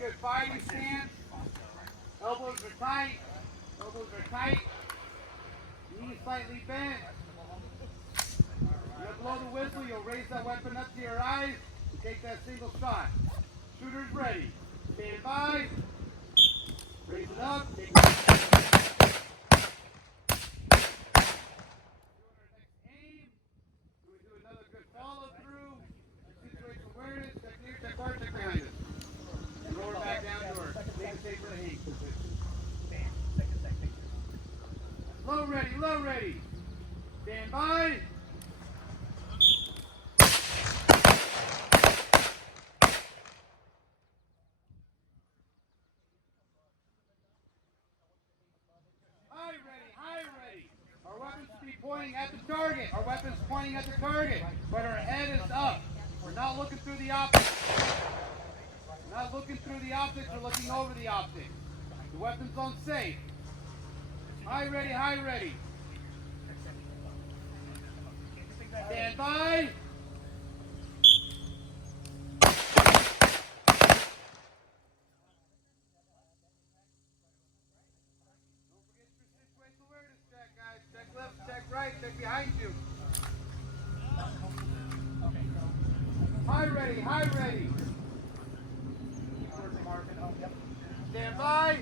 good fighting stance. Elbows are tight. Elbows are tight. Knees slightly bent. You'll blow the whistle. You'll raise that weapon up to your eyes and take that single shot. Shooter's ready. Stand by. Raise it up. Take it. Follow through, situation awareness, technique, check hard, check behind us. And roll her back down to her. Take a tape for the hang position. Low ready. Stand by. High ready. Our weapons should be pointing at the target. Our weapon's pointing at the target, but our head is up. We're not looking through the optics. We're not looking through the optics, we're looking over the optics. The weapon's on safe. High ready. Stand by. Check left, check right, check behind you. High ready. Stand by.